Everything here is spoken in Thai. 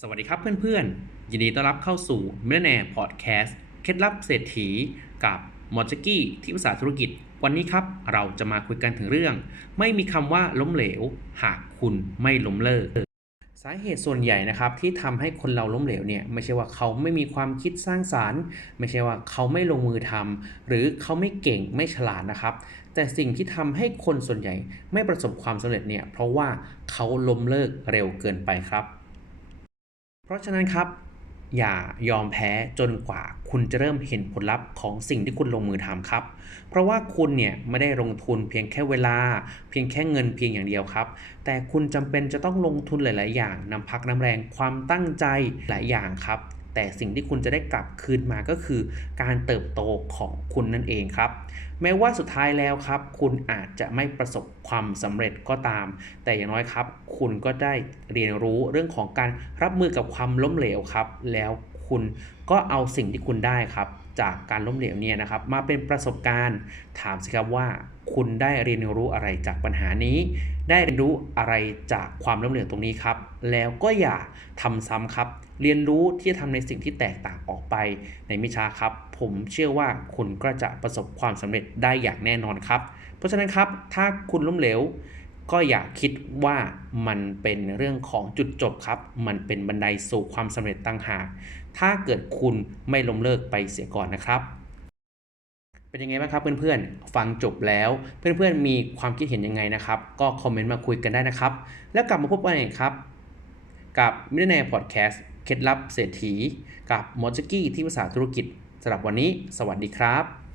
สวัสดีครับเพื่อนๆ ยินดีต้อนรับเข้าสู่ m i l l i o n a i r e Podcast เคล็ดลับเศรษฐีกับมอจกี้ที่ปรึกษาธุรกิจ วันนี้ครับเราจะมาคุยกันถึงเรื่อง ไม่มีคำว่าล้มเหลว หากคุณไม่ล้มเลิก สาเหตุส่วนใหญ่นะครับที่ทำให้คนเราล้มเหลวเนี่ยไม่ใช่ว่าเขาไม่มีความคิดสร้างสารรค์ ไม่ใช่ว่าเขาไม่ลงมือทำหรือเขาไม่เก่งไม่ฉลาดนะครับ แต่สิ่งที่ทำให้คนส่วนใหญ่ไม่ประสบความสำเร็จเนี่ยเพราะว่าเขาล้มเลิกเร็วเกินไปครับ เพราะฉะนั้นครับ อย่ายอมแพ้จนกว่าคุณจะเริ่มเห็นผลลัพธ์ของสิ่งที่คุณลงมือทำครับ เพราะว่าคุณเนี่ยไม่ได้ลงทุนเพียงแค่เวลา เพียงแค่เงินเพียงอย่างเดียวครับ แต่คุณจำเป็นจะต้องลงทุนหลาย ๆ อย่างนำพักน้ำแรงความตั้งใจหลายอย่างครับ แต่สิ่งที่คุณจะได้กลับคืนมาก็คือ การเติบโตของคุณนั่นเองครับ แม้ว่าสุดท้ายแล้วครับ คุณอาจจะไม่ประสบความสำเร็จก็ตาม แต่อย่างน้อยครับ คุณก็ได้เรียนรู้เรื่องของการรับมือกับความล้มเหลวครับ แล้ว คุณก็เอาสิ่งที่คุณได้ครับจากการล้มเหลวเนี่ยนะครับมาเป็นประสบการณ์ถามสิครับว่าคุณได้เรียนรู้อะไรจากปัญหานี้ ได้เรียนรู้อะไรจากความล้มเหลวตรงนี้ครับ แล้วก็อย่าทำซ้ำครับ เรียนรู้ที่จะทำในสิ่งที่แตกต่างออกไปในมิชาครับ ผมเชื่อว่าคุณก็จะประสบความสำเร็จได้อย่างแน่นอนครับ เพราะฉะนั้นครับถ้าคุณล้มเหลว ก็อย่าคิดว่ามันเป็นเรื่องของจุดจบครับ มันเป็นบันไดสู่ความสำเร็จต่างหาก ถ้าเกิดคุณไม่ล้มเลิกไปเสียก่อนนะครับ เป็นยังไงบ้างครับเพื่อนๆ ฟังจบแล้ว เพื่อนๆ มีความคิดเห็นยังไงนะครับ ก็คอมเมนต์มาคุยกันได้นะครับ แล้วกลับมาพบกันอีกครับ กับมิเน a พอดแคสต์เคล็ดลับเศรษฐี กับมอจกี้ที่ภาษาธุรกิจสำหรับวันนี้ สวัสดีครับ